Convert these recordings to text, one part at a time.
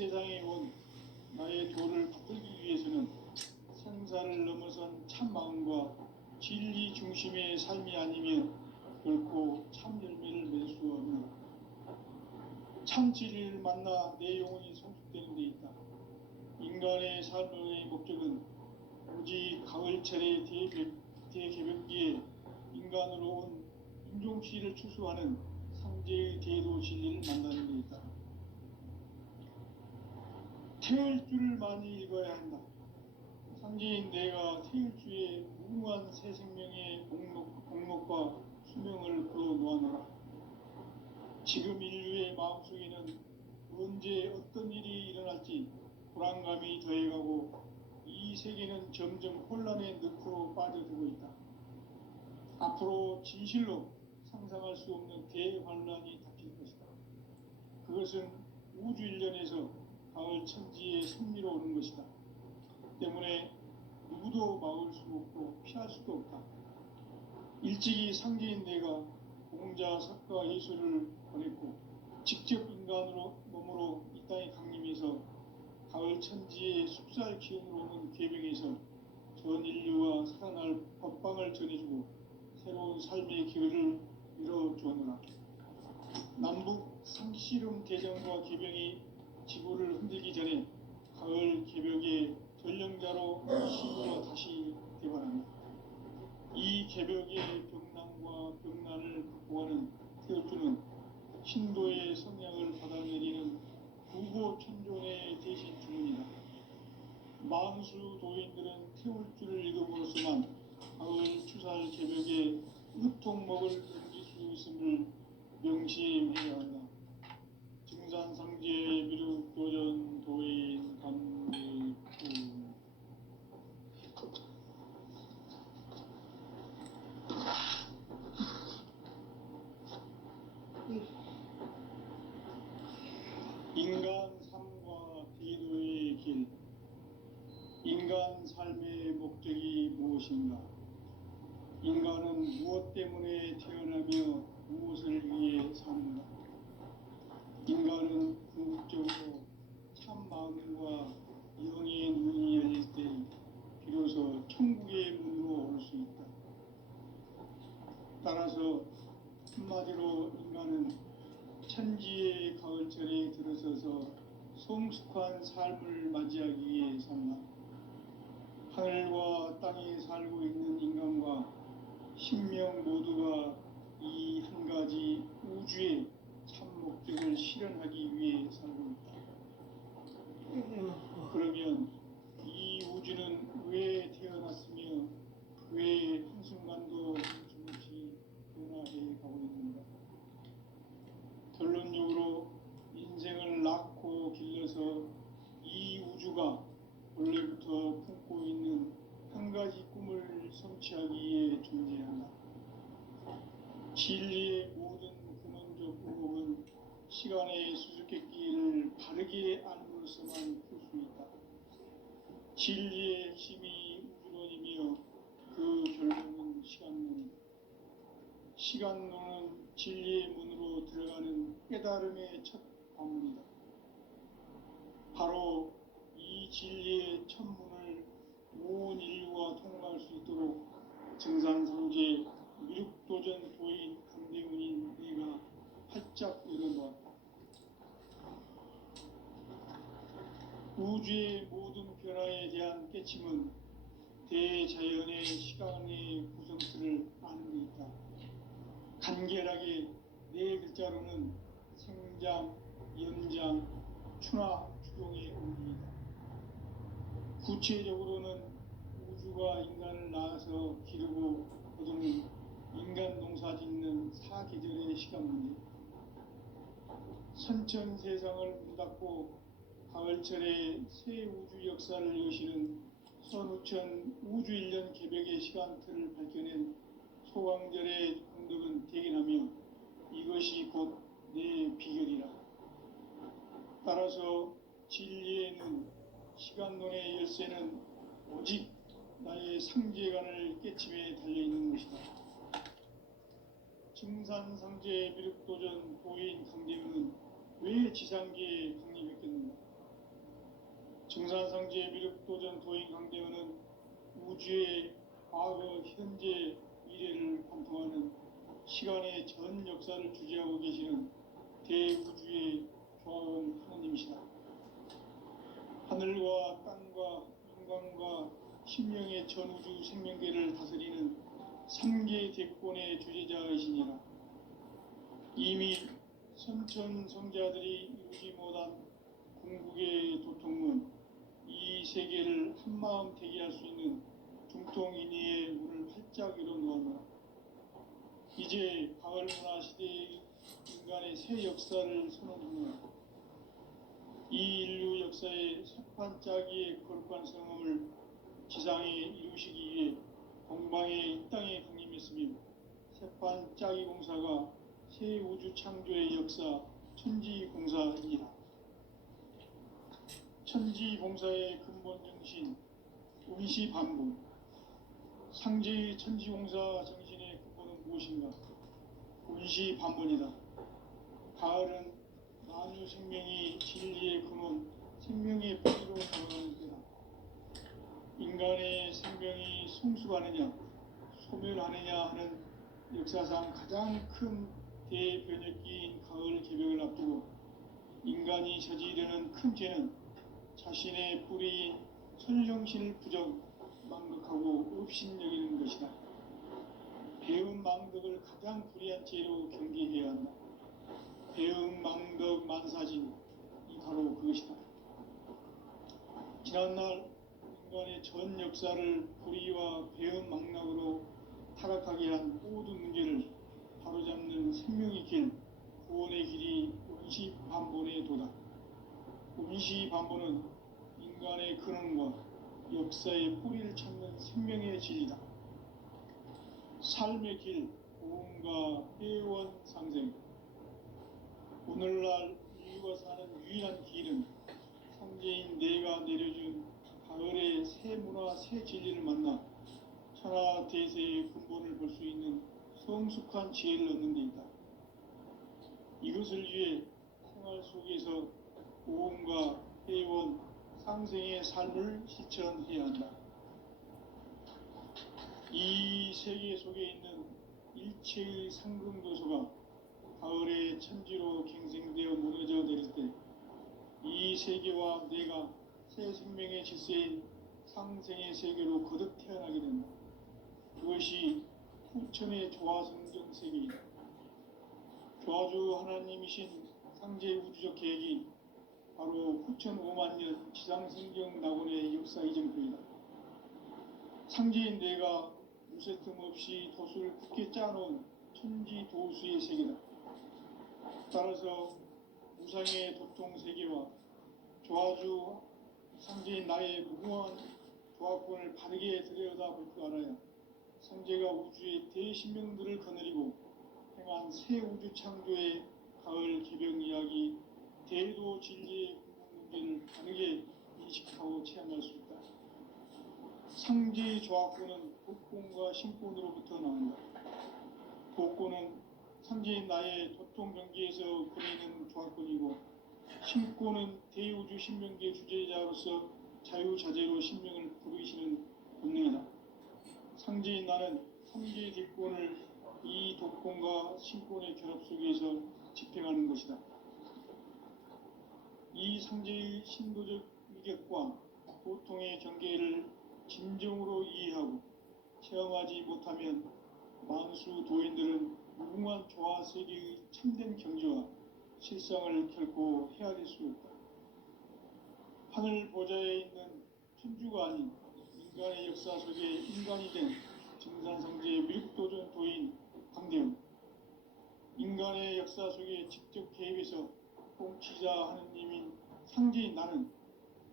세상에 온 나의 도를 붙들기 위해서는 생사를 넘어선 참 마음과 진리 중심의 삶이 아니면 결코 참 열매를 맺을 수 없는 참 진리를 만나 내 영혼이 성숙되는 데 있다. 인간의 삶의 목적은 오직 가을철의 대개벽기에 인간으로 온 인종치를 추수하는 상제의 대도 진리를 만나는 데 있다. 태을 줄을 많이 읽어야 한다. 상제인 내가 태을 주의 무궁한 새 생명의 공목과 수명을 풀어놓아노라. 지금 인류의 마음속에는 언제 어떤 일이 일어날지 불안감이 더해가고 이 세계는 점점 혼란의 늪으로 빠져들고 있다. 앞으로 진실로 상상할 수 없는 대환란이 닥칠 것이다. 그것은 우주 일련에서 가을 천지의 섭리로 오는 것이다. 때문에 누구도 막을 수 없고 피할 수도 없다. 일찍이 상제인 내가 공자, 석가, 예수를 보냈고 직접 인간으로 몸으로 이 땅에 강림해서 가을 천지의 숲살 기운으로 오는 궤병에서 전 인류가 살아날 법방을 전해주고 새로운 삶의 기회를 이뤄주었노라. 남북 상씨름 대전과 궤병이 지구를 흔들기 전에 가을 개벽의 전령자로 시구가 다시 대발한다. 이 개벽의 병난과 병난을 극복하는 태어주는 신도의 성향을 받아내리는 구보 천존의 대신 주문이다. 만수 도인들은 태울주를 읽음으로써만 가을 추살 개벽의 으통목을 넘길 수 있음을 명심해야 한다. 증산상제 미륵도전 도인 감리품 인간 삶과 기도의 길. 인간 삶의 목적이 무엇인가? 인간은 무엇 때문에 태어나며 무엇을 위해 사는가? 인간은 궁극적으로 참 마음과 영의 눈이 열릴 때 비로소 천국의 문으로 올 수 있다. 따라서 한마디로 인간은 천지의 가을철에 들어서서 성숙한 삶을 맞이하기 위해 산다. 하늘과 땅에 살고 있는 인간과 신명 모두가 이 한 가지 우주의 참 목적을 실현하기 위해 살고 있다. 그러면 이 우주는 왜 태어났으며 왜 한순간도 멈춤없이 변화해 가고 있는가? 결론적으로 인생을 낳고 길러서 이 우주가 원래부터 품고 있는 한 가지 꿈을 성취하기 위해 존재한다. 진리의 모든 근원적 의혹은 시간의 수수께끼를 바르게 알므로서만 풀 수 있다. 진리의 핵심이 우주론이며 그 결론은 시간론이다. 시간론은 진리의 문으로 들어가는 깨달음의 첫 방문이다. 바로 이 진리의 첫 문을 온 인류가 통과할 수 있도록 증산상제 미륵도전 도인 강대문인 내가 활짝 열어놓았다. 우주의 모든 변화에 대한 깨침은 대자연의 시간의 구성틀을 아는 데 있다. 간결하게 네 글자로는 생장, 연장, 추나 추동의 원리이다. 구체적으로는 우주가 인간을 낳아서 기르고 거두는 인간 농사 짓는 사계절의 시간 문제, 선천 세상을 문닫고 가을철에 새 우주 역사를 여시는 선우천 우주 일년 개벽의 시간틀을 밝혀낸 소강절의 공덕은 대견하며 이것이 곧 내 비결이라. 따라서 진리의 눈, 시간론의 열쇠는 오직 나의 상제관을 깨침에 달려있는 것이다. 증산상제 미륵도전 도인 강대문은 왜 지상계에 강림했겠는가? 증산상제 미륵도전 도인 강대원은 우주의 과거, 현재, 미래를 관통하는 시간의 전 역사를 주재하고 계시는 대우주의 조화원 하느님이시다. 하늘과 땅과 인간과 신명의 전우주 생명계를 다스리는 삼계 대권의 주재자이시니라. 이미 선천성자들이 이루지 못한 궁극의 도통문, 이 세계를 한마음 되게 할 수 있는 중통인의의 문을 활짝 열어놓았노라. 이제 가을 문화 시대의 인간의 새 역사를 선언하노라. 이 인류 역사의 새판짜기의 거룩한 성함을 지상에 이루시기 위해 동방에 이 땅에 강림했으며 새판짜기 공사가 새 우주 창조의 역사 천지공사이니라. 천지공사의 근본 정신 운시반복. 상제의 천지공사 정신의 근본은 무엇인가? 운시반복이다. 가을은 만유 생명이 진리의 근원, 생명의 뿌리로 돌아가는 때다. 인간의 생명이 성숙하느냐, 소멸하느냐 하는 역사상 가장 큰 대변혁기인 가을 개벽을 앞두고 인간이 저지르는 큰 죄는 자신의 뿌리인 선령신을 부정, 망극하고 업신여기는 것이다. 배은 망덕을 가장 불의한 죄로 경계해야 한다. 배은 망덕 만사진, 이 바로 그것이다. 지난날 인간의 전 역사를 불의와 배은 망락으로 타락하게 한 모든 문제를 바로잡는 생명의 길, 구원의 길이 운시반본의 도다. 운시반본은 인간의 근원과 역사의 뿌리를 찾는 생명의 진리다. 삶의 길, 고음과 회원 상생. 오늘날 인류가 사는 유일한 길은 상제인 내가 내려준 가을의 새 문화, 새 진리를 만나 천하 대세의 근본을 볼 수 있는 성숙한 지혜를 얻는 데 있다. 이것을 위해 생활 속에서 고음과 회원, 상생의 삶을 실천해야 한다. 이 세계 속에 있는 일체의 상금도서가 가을의 천지로 갱생되어 무너져 내릴 때 이 세계와 내가 새 생명의 질서인 상생의 세계로 거듭 태어나게 된다. 그것이 후천의 조화성경 세계이다. 조화주 하나님이신 상제 우주적 계획이 바로 후천 5만 년 지상성경 낙원의 역사 이정표이다. 상제인 내가 무쇠 틈 없이 돛을 굳게 짜놓은 천지 도수의 세계다. 따라서 무상의 도통 세계와 조화주 상제인 나의 무궁한 조화권을 바르게 들여다볼 줄 알아야 상제가 우주의 대신명들을 거느리고 행한 새 우주 창조의 가을 개벽 이야기, 대도 진리의 문제를 바르게 인식하고 체험할 수 있다. 상제의 조화권은 복권과 신권으로부터 나온다. 복권은 상제인 나의 도통 경계에서 그리는 조화권이고, 신권은 대우주 신명계 주제자로서 자유자재로 신명을 부르시는 본능이다. 상제인 나는 삼계의 뒷권을 이 도권과 신권의 결합 속에서 집행하는 것이다. 이 상제의 신도적 위격과 도통의 경계를 진정으로 이해하고 체험하지 못하면 만수 도인들은 무궁한 조화 세계의 참된 경지와 실상을 결코 헤아릴 수 없다. 하늘 보좌에 있는 천주가 아닌 인간의 역사 속에 인간이 된 증산성제 미륵도전 도인 강대원, 인간의 역사 속에 직접 개입해서 통치자 하느님인 상제인 나는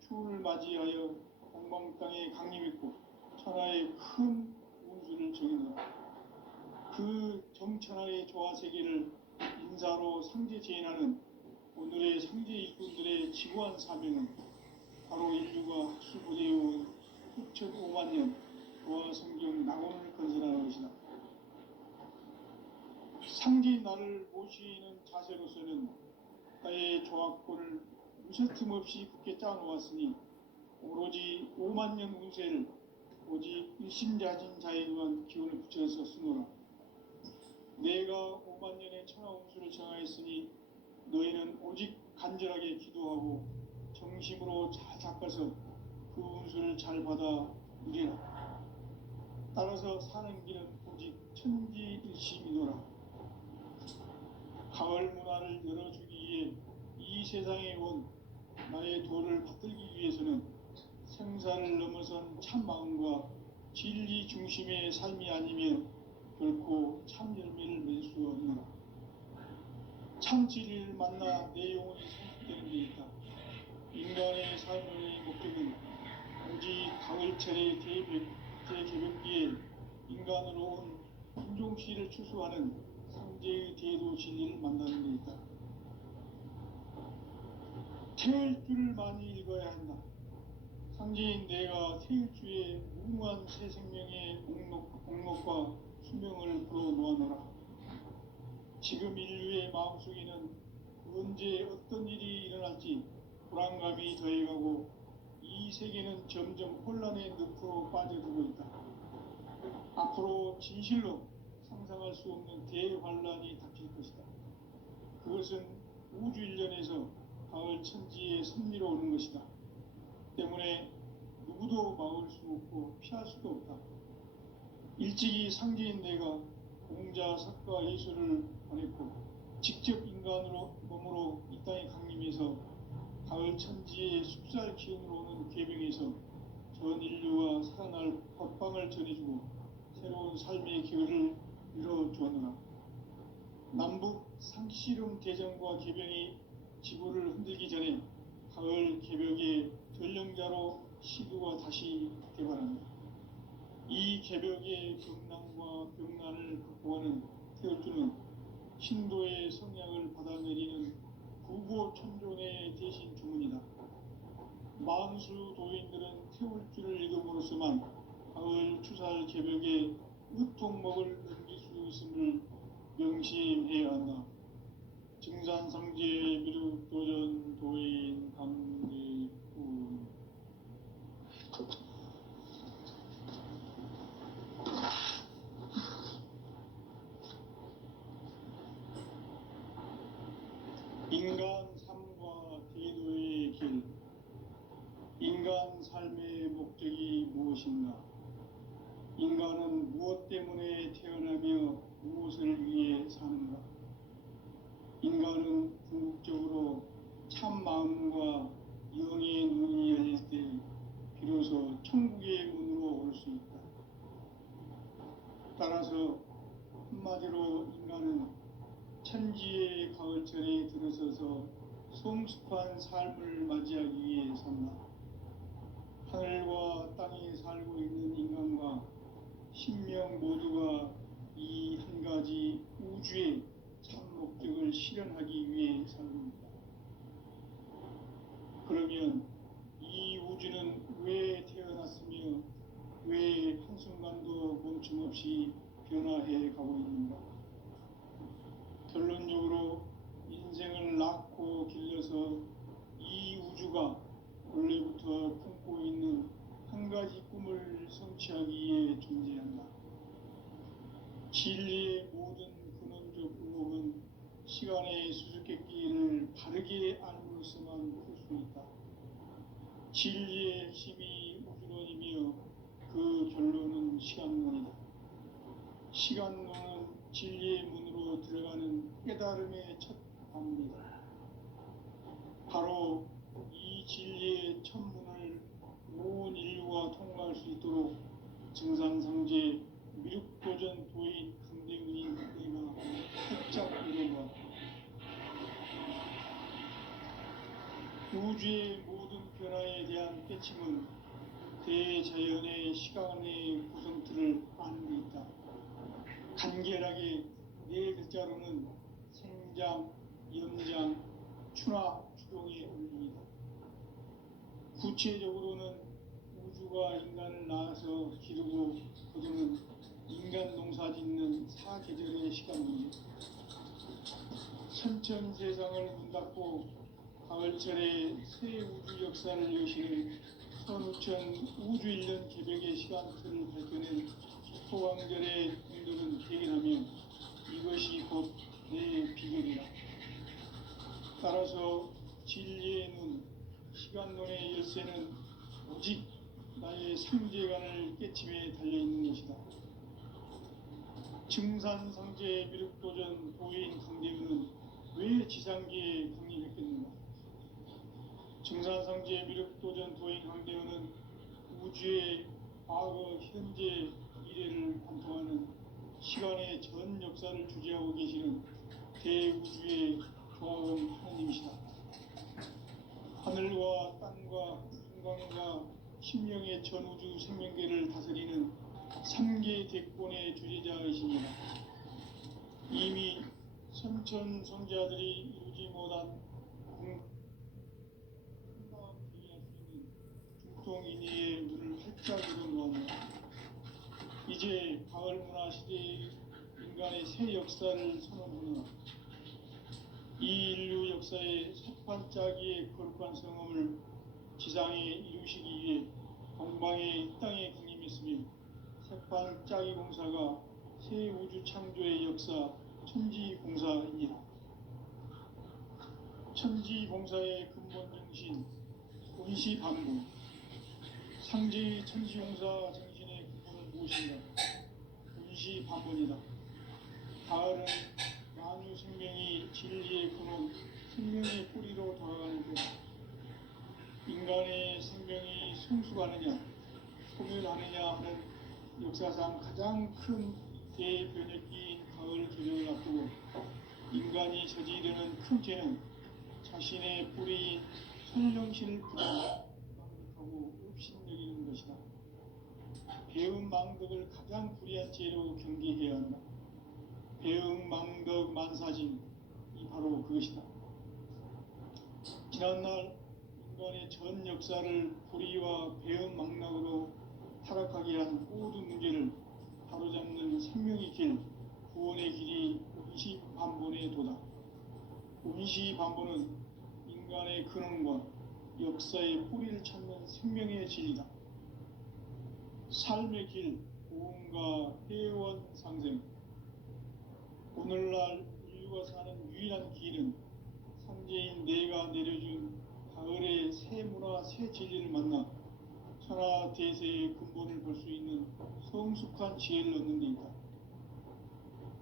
추운을 맞이하여 동방 땅에 강림했고 천하의 큰 운수를 정했노라. 그 정천하의 조화 세계를 인사로 상제 제인하는 오늘의 상제 일꾼들의 지구한 사명은 바로 인류가 학수고대해온 후천 5만 년 조화 성경 낙원을 건설하는 것이다. 상제인 나를 모시는 자세로서는 나의 조화권을 무쇠틈 없이 굳게 짜놓았으니 오로지 5만 년 운세를 오직 일심자진 자에게만 기운을 붙여서 쓰노라. 내가 5만 년의 천하 운수를 정하였으니 너희는 오직 간절하게 기도하고 정심으로 잘 닦아서 그 운수를 잘 받아 누리라. 따라서 사는 길은 오직 천지일심이노라. 가을 문화를 열어주기 위해 이 세상에 온 나의 도를 받들기 위해서는 생사를 넘어선 참 마음과 진리 중심의 삶이 아니면 결코 참 열매를 맺을 수 없노라. 참 진리를 만나 내 영혼이 성숙되는 데 있다. 인간의 삶의 목적은 오직 가을철의 대개벽기에 인간으로 온 인종씨를 추수하는 상제의 대도 진리를 만나는 데 있다. 태을 줄을 많이 읽어야 한다. 상제인 내가 태일주의 무궁한 새 생명의 공록과 수명을 불어놓아노라. 지금 인류의 마음속에는 언제 어떤 일이 일어날지 불안감이 더해가고 이 세계는 점점 혼란의 늪으로 빠져들고 있다. 앞으로 진실로 상상할 수 없는 대환란이 닥칠 것이다. 그것은 우주 일련에서 가을 천지의 섭리로 오는 것이다. 때문에 누구도 막을 수 없고 피할 수도 없다. 일찍이 상제인 내가 공자, 석가, 예수를 보냈고 직접 인간으로 몸으로 이 땅에 강림해서 가을 천지의 숲살 기운으로 오는 계명에서 전 인류와 살아날 법방을 전해주고 새로운 삶의 기회를 이뤄주었노라. 남북 상씨름 대전과 개병이 지구를 흔들기 전에 가을 개벽의 전령자로 시두가 다시 개발한다. 이 개벽의 병난과 병난을 극복하는 태울주는 신도의 성향을 받아내리는 구고천존의 대신 주문이다. 만수 도인들은 태울주를 읽음으로써만 가을 추살 개벽의 으통목을 넘길 수 있음을 명심해야 한다. 증산상제 미륵도전 도인 강대군. 인간 삶과 대도의 길. 인간 삶의 목적이 무엇인가? 인간은 무엇 때문에 태어나며 무엇을 위해 사는가? 인간은 궁극적으로 참 마음과 영의 눈이 열릴 때 비로소 천국의 문으로 올 수 있다. 따라서 한마디로 인간은 천지의 가을철에 들어서서 성숙한 삶을 맞이하기 위해 산다. 하늘과 땅에 살고 있는 인간과 신명 모두가 이 한 가지 우주의 참 목적을 실현하기 위해 살고있다. 그러면 이 우주는 왜 태어났으며 왜 한순간도 멈춤없이 변화해 가고 있는가? 결론적으로 인생을 낳고 길러서 이 우주가 원래부터 품고 있는 한 가지 꿈을 성취하기 위해 존재한다. 진리의 모든 근원적 의혹은 시간의 수수께끼를 바르게 알므로서만 풀 수 있다. 진리의 핵심이 우주론이며 그 결론은 시간론이다. 시간론은 진리의 문으로 들어가는 깨달음의 첫 방문이다. 바로 이 진리의 첫 문을 온 인류가 통과할 수 있도록 증산상제 미륵도전 도인 강대군인 내가 활짝 이뤄보았다. 우주의 모든 변화에 대한 깨침은 대자연의 시간의 구성틀을 아는 데 있다. 간결하게 네 글자로는 생장, 연장, 추나 추동의 원리이다. 구체적으로는 우주가 인간을 낳아서 기르고 거두는 인간 농사 짓는 사계절의 시간 문제. 천천 세상을 문 닫고 가을철에 새 우주 역사를 여시는 선우천 우주일년 개벽의 시간표를 밝혀낸 소왕절의 공덕은 대견하며 이것이 곧 내 비결이라. 따라서 진리의 눈, 시간론의 열쇠는 오직 나의 상제관을 깨침에 달려있는 것이다. 증산상제 미륵도전 도인 강대우는 왜 지상기에 강림했겠는가? 증산상제 미륵도전 도인 강대우는 우주의 과거, 현재, 미래를 관통하는 시간의 전 역사를 주재하고 계시는 대우주의 조화원 하나님이시다. 하늘과 땅과 인간과 심령의 전우주 생명계를 다스리는 3개 대권의 주재자이십니다. 이미 선천성자들이 이루지 못한 한마음 대의할 수 있는 중통인의의 문을 활짝 열어놓았다. 이제 가을문화 시대의 인간의 새 역사를 선언하노라. 이 인류 역사의 새판짜기의 거룩한 성험을 지상에 이루시기 위해 동방의 땅에 강림했으며 새판짜기 공사가 새 우주 창조의 역사 천지공사입니다. 천지공사의 근본 정신 원시반복, 상제의 천지공사 정신의 근본은 무엇인가? 원시반복이다. 가을은 만유 생명이 진리의 근원, 생명의 뿌리로 돌아가는 것. 인간의 생명이 성숙하느냐, 소멸하느냐 하는 역사상 가장 큰 대변혁기인 가을 개벽을 앞두고 인간이 저지르는 큰 죄는 자신의 뿌리인 선령신을 부정하고 업신여기는 것이다. 배은망덕을 가장 불의한 죄로 경계해야 한다. 배은망덕 만사진이 바로 그것이다. 지난날 인간의 전 역사를 불의와 배은망락으로 타락하게 한 모든 문제를 바로잡는 생명의 길, 구원의 길이 원시반본의 도다. 원시반본은 인간의 근원과 역사의 뿌리를 찾는 생명의 진리다. 삶의 길, 고음과 회원 상생. 오늘날 인류가 사는 유일한 길은 상제인 내가 내려준 가을의 새 문화, 새 진리를 만나 천하 대세의 근본을 볼 수 있는 성숙한 지혜를 얻는 데 있다.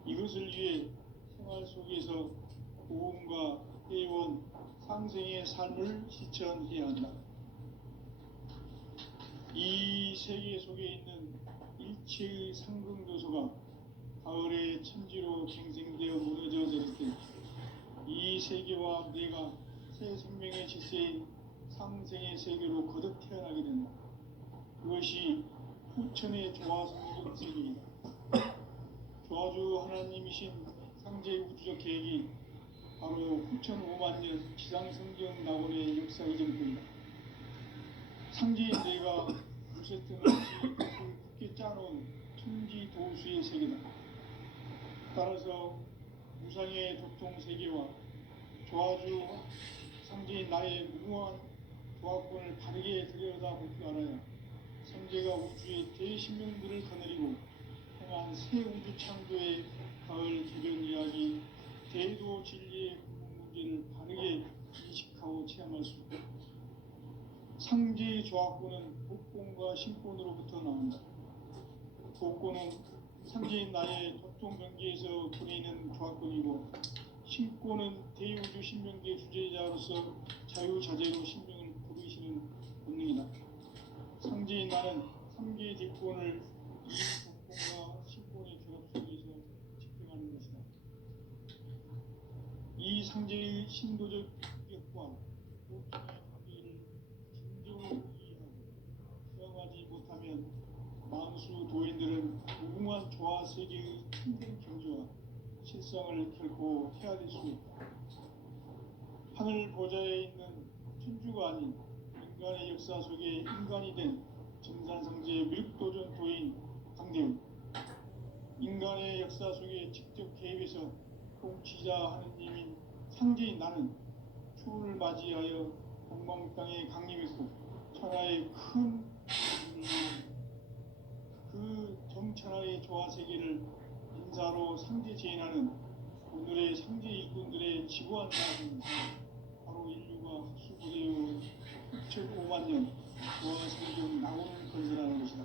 이것을 위해 생활 속에서 고음과 회원, 상생의 삶을 실천해야 한다. 이 세계 속에 있는 일체의 상승도소가 가을의 천지로 갱생되어 무너져 내릴 때 이 세계와 내가 새 생명의 질서인 상생의 세계로 거듭 태어나게 된다. 그것이 후천의 조화성적 세계이다. 조화주 하나님이신 상제 우주적 계획이 바로 후천 5만 년 지상성경 낙원의 역사 의정표이다. 상제인 내가 무쇠등 없이 굳게 짜놓은 천지 도수의 세계다. 따라서 무상의 도통 세계와 조화주 상제인 나의 무궁한 조화권을 바르게 들여다볼 줄 알아야 상제가 우주의 대신명들을 거느리고 행한 새 우주 창조의 가을 개변 이야기, 대도 진리의 근본 문제를 바르게 인식하고 체험할 수 있다. 상제의 조화권은 복권과 신권으로부터 나온다. 복권은 상제인 나의 도통 경계에서 부리는 조화권이고, 신권은 대우주 신명계 주제자로서 자유자재로 신명을 부르시는 본능이다. 상제인 나는 3개의 뒷권을 이 복권과 신권의 결합 속에서 집행하는 것이다. 이 상제의 신도적 역과 보통의 관계를 진정으로 이해하고 수용하지 못하면 만수 도인들은 무궁한 조화 세계의 힘든 경지와 실상을 결코 헤아릴 수 있다. 하늘 보좌에 있는 천주가 아닌 인간의 역사 속에 인간이 된 증산상제 미륵도전 도인 강대우. 인간의 역사 속에 직접 개입해서 통치자 하느님인 상제인 나는 추운을 맞이하여 동방 땅에 강림했고 천하의 큰 그 정천하의 조화 세계를 인사로 상제 제인하는 오늘의 상제 일꾼들의 지구한 나라는 바로 인류가 흡수되어 6,5만 년 조화 세계의 낙원을 건설하는 것이다.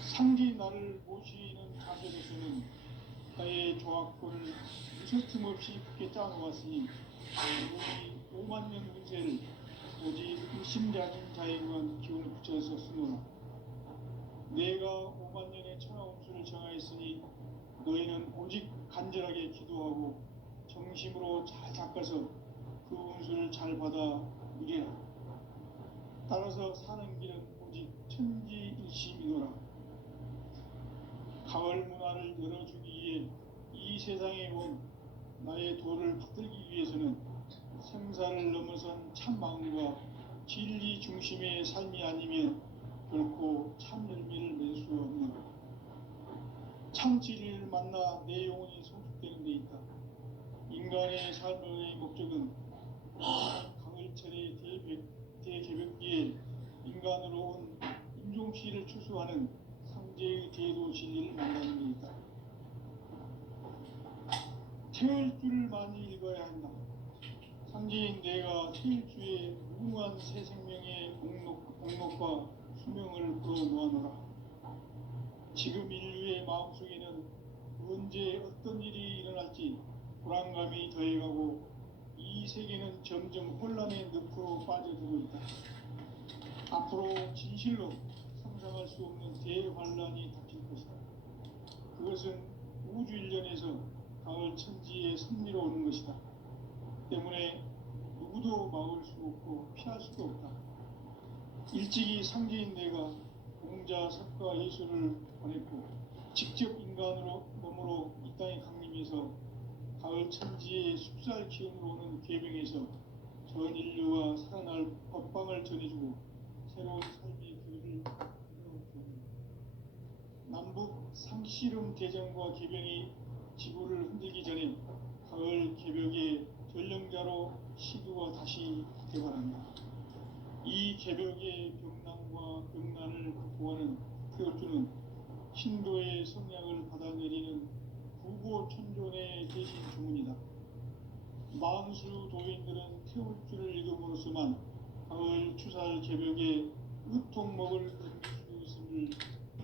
상제 나를 모시는 자세로서는 나의 조합권을 무설틈 없이 굳게 짜놓았으니 우리 5만 년 운세를 오직 의심지 않은 자에게만 기운을 붙여서 쓰노라. 내가 5만 년의 천하 운수를 정하였으니 너희는 오직 간절하게 기도하고 정심으로 잘 닦아서 그 운수를 잘 받아 누리라. 따라서 사는 길은 오직 천지일심이노라. 가을 문화를 열어주기 위해 이 세상에 온 나의 도를 붙들기 위해서는 생사를 넘어선 참 마음과 진리 중심의 삶이 아니면 결코 참 열매를 맺을 수 없노라. 참 진리를 만나 내 영혼이 성숙되는 데 있다. 인간의 삶의 목적은 가을철의 대개벽기에 인간으로 온 인종씨를 추수하는 상제의 대도 진리를 만나는 데 있다. 태을 줄을 많이 읽어야 한다. 상제인 내가 태을 주에 무궁한 새 생명의 공록과 수명을 불어놓아노라. 지금 인류의 마음속에는 언제 어떤 일이 일어날지 불안감이 더해가고 이 세계는 점점 혼란의 늪으로 빠져들고 있다. 앞으로 진실로 상상할 수 없는 대환란이 닥칠 것이다. 그것은 우주 일련에서 가을 천지의 섭리로 오는 것이다. 때문에 누구도 막을 수 없고 피할 수도 없다. 일찍이 상제인 내가 공자, 석가, 예수를 보냈고 직접 인간으로 몸으로 이 땅에 강림해서 가을 천지의 숲살 기운으로 오는 계명에서 전 인류가 살아날 법방을 전해주고 새로운 삶의 길을 열어주고 남북 상씨름 대전과 개병이 지구를 흔들기 전에 가을 개벽의 전령자로 시두가 다시 개발한다. 이 개벽의 병난과 병난을 극복하는 태울주는 신도의 성량을 받아내리는 구고천존의 대신 주문이다. 만수 도인들은 태울주를 읽음으로써만 가을 추살 개벽의 의통목을 얻을 수 있음을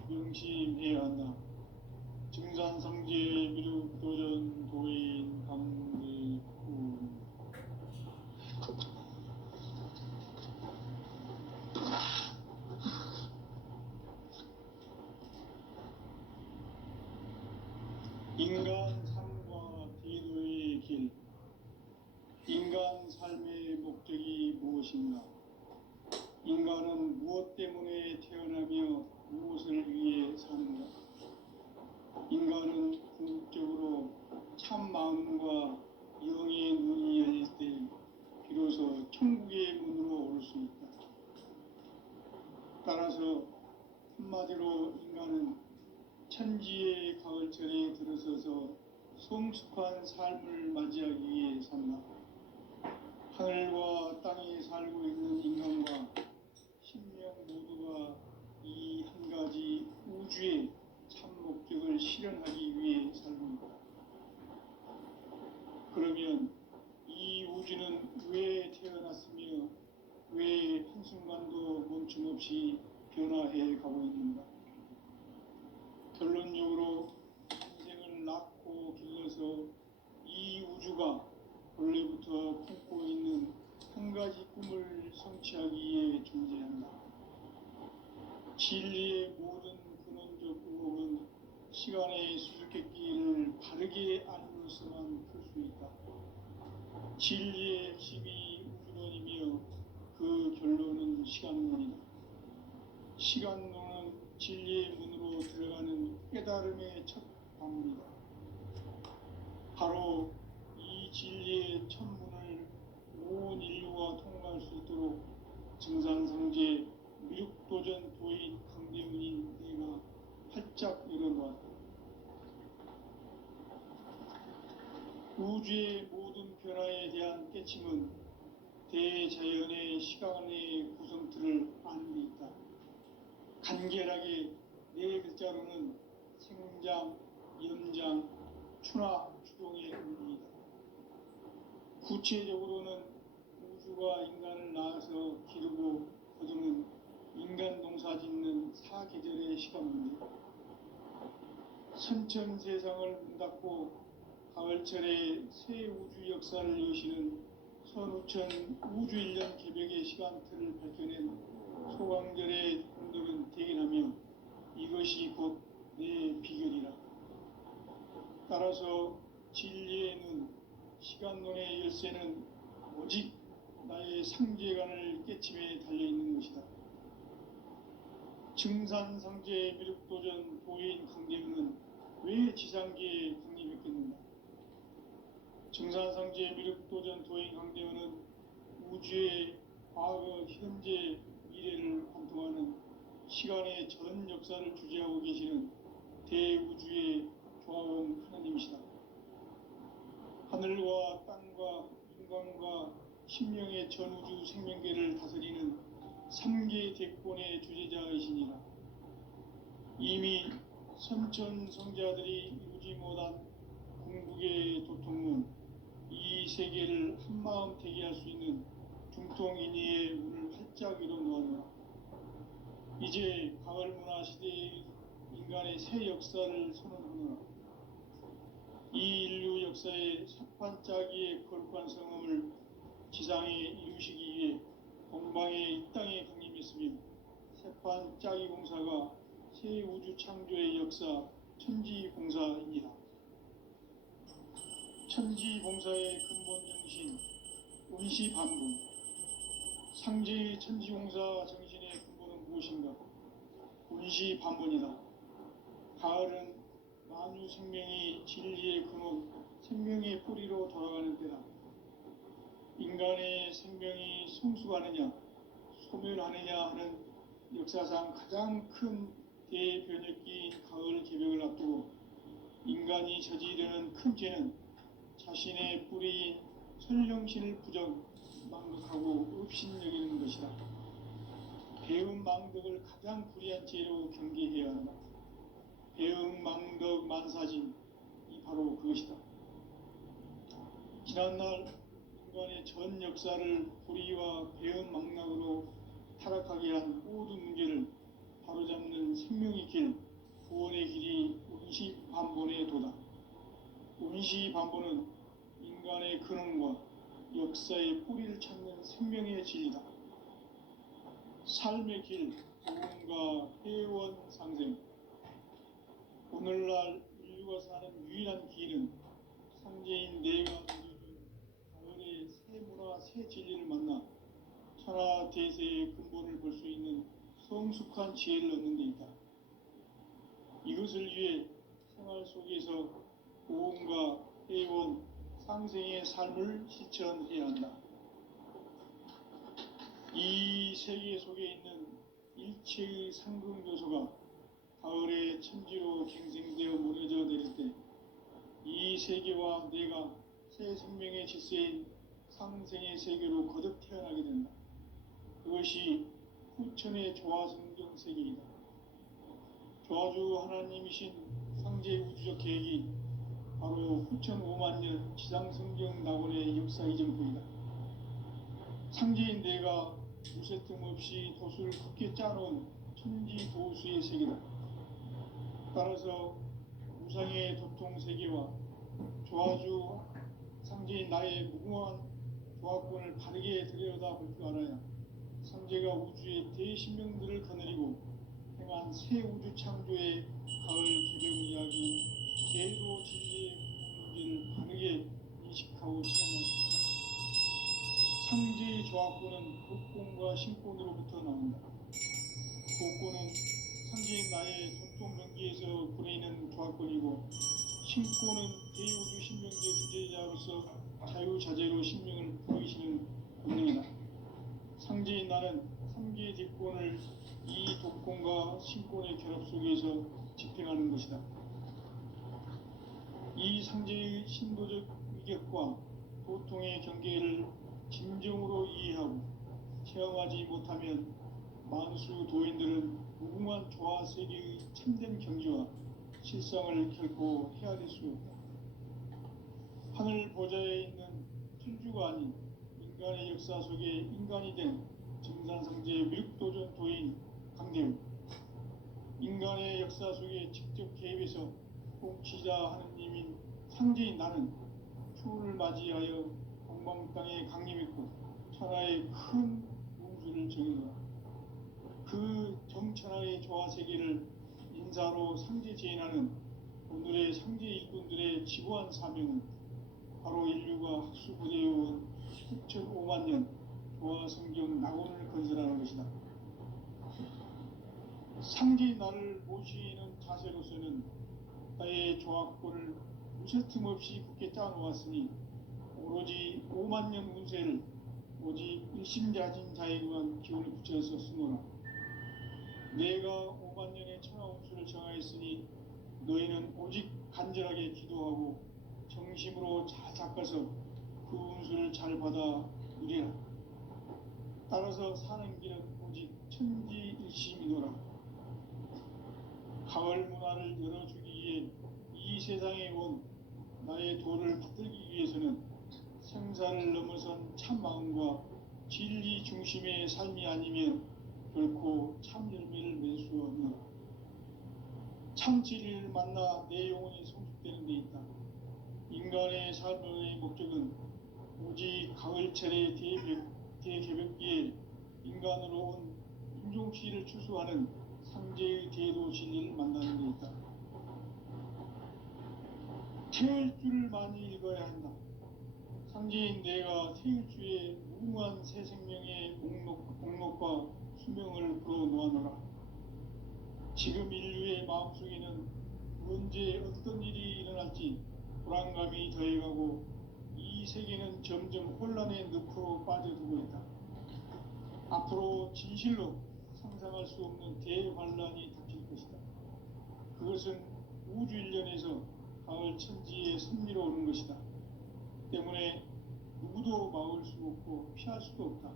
명심해야 한다. 증산상제 미륵도전 도인 강대군. 인간 삶과 대도의 길. 인간 삶의 목적이 무엇인가? 인간은 무엇 때문에 태어나며 무엇을 위해 사는가? 인간은 궁극적으로 참 마음과 영의 눈이 열릴 때 비로소 천국의 문으로 올 수 있다. 따라서 한마디로 인간은 천지의 가을철에 들어서서 성숙한 삶을 맞이하기 위해 산다. 하늘과 땅에 살고 있는 인간과 신명 모두가 이 한 가지 우주의 참 목적을 실현하기 위해 살고 있다. 그러면 이 우주는 왜 태어났으며 왜 한순간도 멈춤없이 변화해 가고 있는가? 결론적으로 인생을 낳고 길러서 이 우주가 원래부터 품고 있는 한 가지 꿈을 성취하기 위해 존재한다. 진리의 모든 근원적 의혹은 시간의 수수께끼를 바르게 알므로서만 풀 수 있다. 진리의 핵심이 우주론이며 그 결론은 시간론이다. 시간론은 진리의 문으로 들어가는 깨달음의 첫 방문이다. 바로 이 진리의 첫 문을 온 인류가 통과할 수 있도록 증산상제 미륵도전 도인 강대문인 내가 활짝 열어놓았다. 우주의 모든 변화에 대한 깨침은 대자연의 시간의 구성틀을 아는 데 있다. 간결하게 네 글자로는 생장, 연장, 추나 추동의 의미이다. 구체적으로는 우주가 인간을 낳아서 기르고 거두는 인간 농사 짓는 사계절의 시간입니다. 선천 세상을 문 닫고 가을철에 새 우주 역사를 여시는 선우천 우주 1년 개벽의 시간틀을 밝혀낸 소강절의 분들은 대견하며 이것이 곧 내 비결이라. 따라서 진리의 눈, 시간론의 열쇠는 오직 나의 상제관을 깨침에 달려있는 것이다. 증산상제 미륵도전 도인 강대우는 왜 지상계에 강림했겠는가? 증산상제 미륵도전 도인 강대우는 우주의 과거, 현재, 미래를 관통하는 시간의 전 역사를 주재하고 계시는 대우주의 조화원 하나님이시다. 하늘과 땅과 인간과 신명의 전우주 생명계를 다스리는 3계 대권의 주재자이시니라. 이미 선천성자들이 이루지 못한 궁극의 도통문, 이 세계를 한마음 되게 할 수 있는 중통인의의 문을 활짝 열어 놓았노라. 이제 가을 문화 시대의 인간의 새 역사를 선언하노라. 이 인류 역사의 삽판짜기의 거룩한 성음을 지상에 이루시기 위해 동방의 이 땅에 강림했으며 새판짜기 공사가 새 우주 창조의 역사 천지봉사입니다. 천지봉사의 근본 정신 운시반분. 상제의 천지봉사 정신의 근본은 무엇인가? 운시반분이다. 가을은 만유 생명이 진리의 근원, 생명의 뿌리로 돌아가는 때다. 인간의 생명이 성숙하느냐, 소멸하느냐 하는 역사상 가장 큰 대변혁기인 가을 개벽을 앞두고 인간이 저지르는 큰 죄는 자신의 뿌리인 설령신을 부정, 망극하고 업신여기는 것이다. 배움 망덕을 가장 불의한 죄로 경계해야 한다. 배움 망덕 만사진, 이 바로 그것이다. 지난날 인간의 전 역사를 불의와 배움 망락으로 타락하게 한 모든 문제를 바로잡는 생명의 길, 구원의 길이 운시반본의 도다. 운시반본은 인간의 근원과 역사의 뿌리를 찾는 생명의 진리다. 삶의 길, 구원과 회원 상생. 오늘날 인류가 사는 유일한 길은 상제인 내가 누려준 가을의 새 문화, 새 진리를 만나 천하 대세의 근본을 볼 수 있는 성숙한 지혜를 얻는 데 있다. 이것을 위해 생활 속에서 고음과 회원, 상생의 삶을 실천해야 한다. 이 세계 속에 있는 일체의 상금 요소가 가을의 천지로 갱생되어 무너져 내릴 때 이 세계와 내가 새 생명의 질서인 상생의 세계로 거듭 태어나게 된다. 그것이 후천의 조화성경 세계이다. 조화주 하나님이신 상제 우주적 계획이 바로 후천 5만 년 지상성경 낙원의 역사 이전부이다. 상제인 내가 무쇠 틈 없이 도수를 굳게 짜놓은 천지도수의 세계다. 따라서 우상의 도통 세계와 조화주 상제인 나의 무궁한 조화권을 바르게 들여다볼 줄 알아야 상제가 우주의 대신명들을 거느리고 행한 새 우주 창조의 가을 개벽 이야기, 제도 진리의 문제를 바르게 인식하고 체험할 수 있다. 상제의 조화권은 복권과 신권으로부터 나온다. 복권은 상제인 나의 전통 경기에서 보내는 조화권이고, 신권은 제5주 신명제 주제자로서 자유자재로 신명을 보이시는 본능이다. 상제인 나는 3개 뒷권을 이 독권과 신권의 결합 속에서 집행하는 것이다. 이 상제의 신도적 위력과 고통의 경계를 진정으로 이해하고 체험하지 못하면 만수 도인들은 무궁한 조화 세계의 참된 경지와 실상을 결코 헤아릴 수 없다. 하늘 보좌에 있는 천주가 아닌 인간의 역사 속에 인간이 된 증산성제 위륙도전 도인 강대우, 인간의 역사 속에 직접 개입해서 통치자 하느님인 상제인 나는 추운을 맞이하여 동방 땅에 강림했고 천하의 큰 운수를 정해노라. 그 정천하의 조화세계를 인사로 상제 제인하는 오늘의 상제 일꾼들의 지구한 사명은 바로 인류가 학수부대해온 6,500만 년 조화성경 낙원을 건설하는 것이다. 상제인 나를 모시는 자세로서는 나의 조합골을 무쇠틈 없이 굳게 짜놓았으니 오로지 5만 년 운세를 오직 일심자진 자에게만 기운을 붙여서 쓰노라. 내가 5만 년의 천하 운수를 정하였으니 너희는 오직 간절하게 기도하고 정심으로 잘 닦아서 그 운수를 잘 받아 누리라. 따라서 사는 길은 오직 천지일심이노라. 가을 문화를 열어주기 위해 이 세상에 온 나의 도를 붙들기 위해서는 생사를 넘어선 참 마음과 진리 중심의 삶이 아니면 결코 참 열매를 맺을 수 없노라. 참 진리를 만나 내 영혼이 성숙되는 데 있다. 인간의 삶의 목적은 오직 가을철의 대개벽기에 인간으로 온 인종시를 추수하는 상제의 대도 진리를 만나는 데 있다. 태일주를 많이 읽어야 한다. 상제인 내가 태일주의 무궁한 새 생명의 목록과 수명을 풀어놓아노라. 지금 인류의 마음속에는 언제 어떤 일이 일어날지 불안감이 더해가고 이 세계는 점점 혼란의 늪으로 빠져들고 있다. 앞으로 진실로 상상할 수 없는 대환란이 닥칠 것이다. 그것은 우주 일련에서 가을 천지의 섭리로 오는 것이다. 때문에 누구도 막을 수 없고 피할 수도 없다.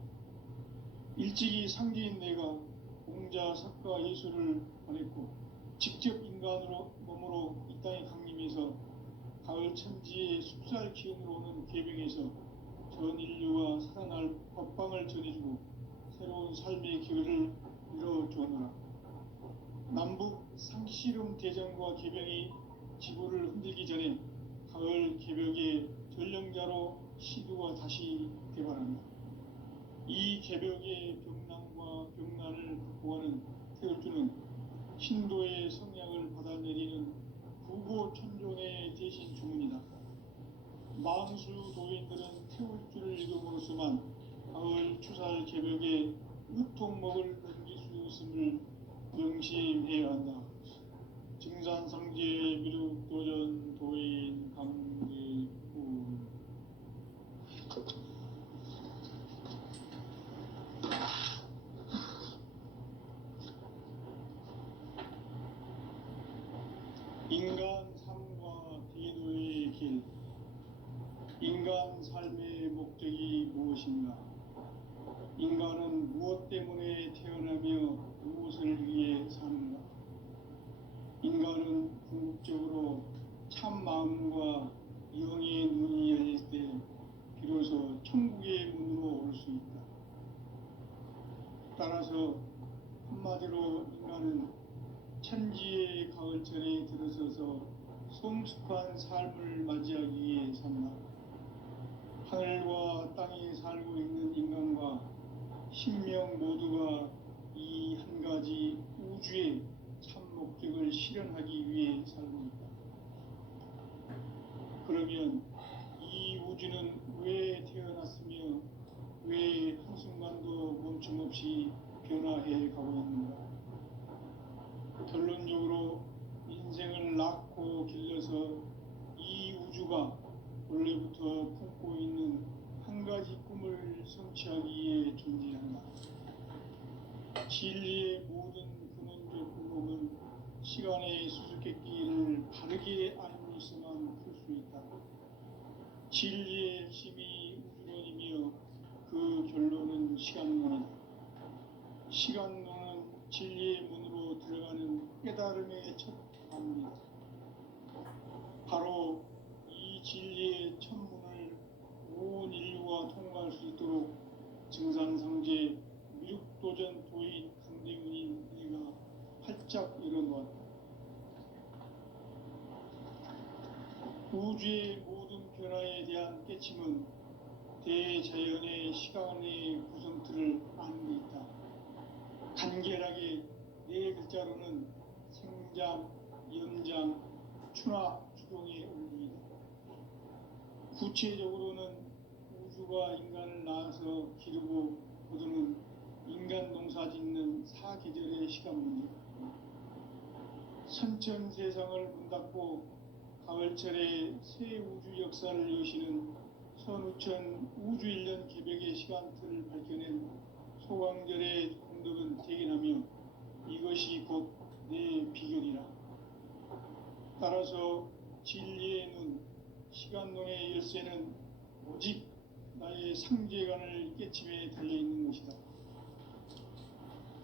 일찍이 상제인 내가 공자, 석가, 예수를 보냈고 직접 인간으로 몸으로 이 땅에 강림해서 가을 천지의 숲살 기운으로 오는 계병에서 전 인류가 살아날 법방을 전해주고 새로운 삶의 기회를 이뤄주었노라. 남북 상씨름 대전과 계병이 지구를 흔들기 전에 가을 개벽의 전령자로 시두가 다시 개발한다. 이 개벽의 병난과 병난을 극복하는 태울주는 신도의 성향을 받아내리는 구고천존의 대신 주문이다. 만수 도인들은 태울주를 읽음으로써만 가을 추살 개벽의 으통목을 넘길 수 있음을 명심해야 한다. 증산성제 미륵도전 도인 강대우. 인간 삶과 대도의 길. 인간 삶의 목적이 무엇인가? 인간은 무엇 때문에 태어나며 무엇을 위해 사는가? 인간은 궁극적으로 참 마음과 영의 눈이 열릴 때 비로소 천국의 문으로 올 수 있다. 따라서 한마디로 인간은 천지의 가을철에 들어서서 성숙한 삶을 맞이하기 위해 산다. 하늘과 땅에 살고 있는 인간과 신명 모두가 이 한 가지 우주의 참 목적을 실현하기 위해 살고 있다. 그러면 이 우주는 왜 태어났으며 왜 한순간도 멈춤없이 변화해 가고 있는가? 결론적으로 인생을 낳고 길러서 이 우주가 원래부터 품고 있는 한 가지 꿈을 성취하기 위해 존재한다. 진리의 모든 근원적 궁극은 시간의 수수께끼를 바르게 알고 있어만 풀 수 있다. 진리의 핵심이 우주론이며 그 결론은 시간론이다. 시간론은 진리의 문으로 들어가는 깨달음의 첫 방문이다. 바로 이 진리의 첫 문을 온 인류가 통과할 수 있도록 증산성제 미륵도전 도인 강대훈이 내가 활짝 열어놓았다. 우주의 모든 변화에 대한 깨침은 대자연의 시간의 구성틀을 아는 데 있다. 간결하게 네 글자로는 생장, 연장, 추나 추동의 원리이다. 구체적으로는 우주가 인간을 낳아서 기르고 거두는 인간 농사 짓는 사계절의 시간 문제다. 선천 세상을 문 닫고 가을철에 새 우주 역사를 여시는 선우천 우주일년 개벽의 시간틀을 밝혀낸 소강절의 공덕은 대견하며 이것이 곧 내 비결이라. 따라서 진리의 눈, 시간론의 열쇠는 오직 나의 상제관을 깨침에 달려있는 것이다.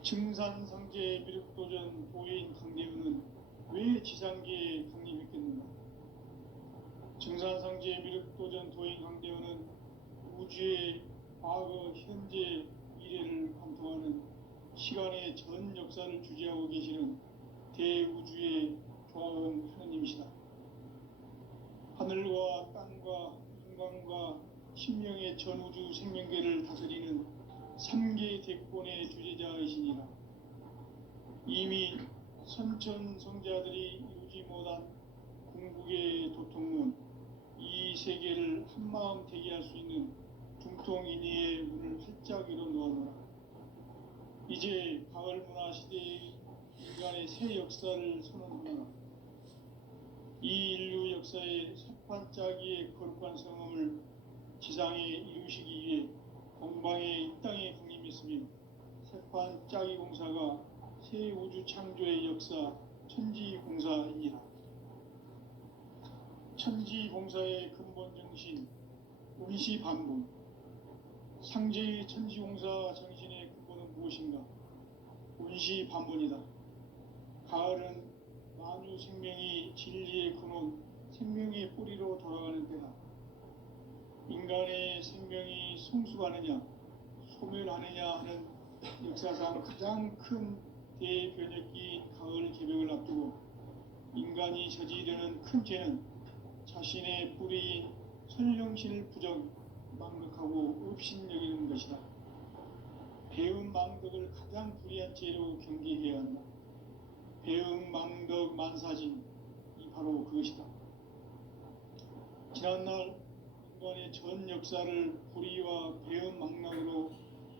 증산상제 미륵도전 도인 강대훈은 왜 지상계에 강림했겠는가? 증산상제 미륵도전 도인 강대훈은 우주의 과거, 현재, 미래를 관통하는 시간의 전 역사를 주재하고 계시는 대우주의 조화원 하느님이시다. 하늘과 땅과 인간과 신명의 전우주 생명계를 다스리는 3개 대권의 주제자이시니라. 이미 선천성자들이 이루지 못한 궁극의 도통문, 이 세계를 한마음 되게 할 수 있는 중통인의의 문을 활짝 열어놓아노라. 이제 가을 문화 시대의 인간의 새 역사를 선언하노라. 이 인류 역사의 섭판짜기의 거룩한 성음을 지상에 이루시기 위해 공방에 이 땅에 강림했으며 섭판짜기 공사가 새 우주 창조의 역사 천지공사이니라. 천지공사의 근본 정신 운시반분. 상제의 천지공사 정신의 근본은 무엇인가? 운시반분이다. 가을은 만유 생명이 진리의 근원, 생명의 뿌리로 돌아가는 때다. 인간의 생명이 성숙하느냐, 소멸하느냐 하는 역사상 가장 큰 대변혁기 가을 개벽을 앞두고 인간이 저지르는 큰 죄는 자신의 뿌리인 선령신을 부정, 망덕하고 업신여기는 것이다. 배음 망덕을 가장 불의한 죄로 경계해야 한다. 배음 망덕 만사진, 이 바로 그것이다. 지난날 인간의 전 역사를 불의와 배음 망락으로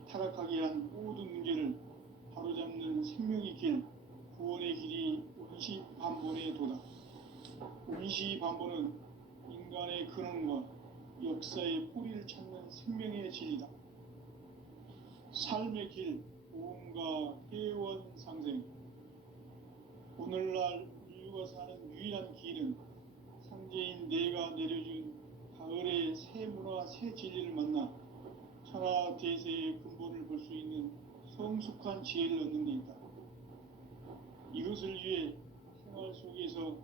타락하게 한 모든 문제를 바로잡는 생명의 길, 구원의 길이 운시반본의 도다. 운시반본은 인간의 근원과 역사의 뿌리를 찾는 생명의 진리다. 삶의 길, 보험과 회원 상생. 오늘날 인류가 사는 유일한 길은 상제인 내가 내려준 가을의 새 문화, 새 진리를 만나 천하 대세의 근본을 볼 수 있는 성숙한 지혜를 얻는 데 있다. 이것을 위해 생활 속에서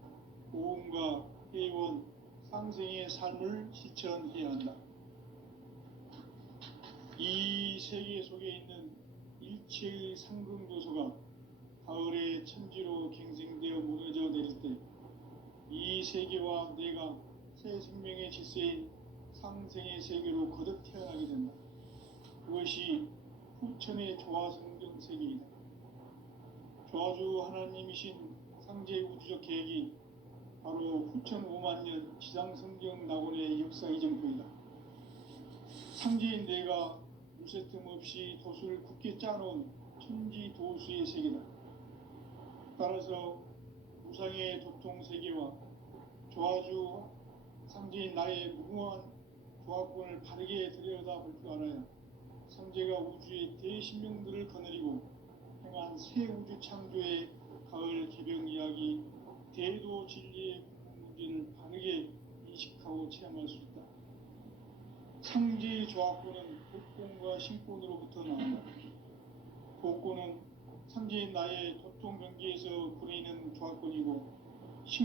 보험과 회원, 상생의 삶을 실천해야 한다. 이 세계 속에 있는 일체의 상승조소가 가을의 천지로 갱생되어 무너져 내릴 때 이 세계와 내가 새 생명의 질서인 상생의 세계로 거듭 태어나게 된다. 그것이 후천의 조화성경 세계이다. 조화주 하나님이신 상제 우주적 계획이 바로 후천 5만년 지상성경 낙원의 역사 이정표이다. 상제인 내가 물새 틈 없이 도수를 굳게 짜놓은 천지 도수의 세계다. 따라서 무상의 도통 세계와 조화주 상제인 나의 무궁한 조화권을 바르게 들여다볼 줄 알아야 상제가 우주의 대신명들을 거느리고 행한 새 우주 창조의 가을 개벽 이야기, 대도 진리의 문제를 바르게 인식하고 체험할 수 있다. 상지 조합권은 복권과 신권으로부터 나온다. 복권은 상지인 나의 도통 경기에서 부리는 조합권이고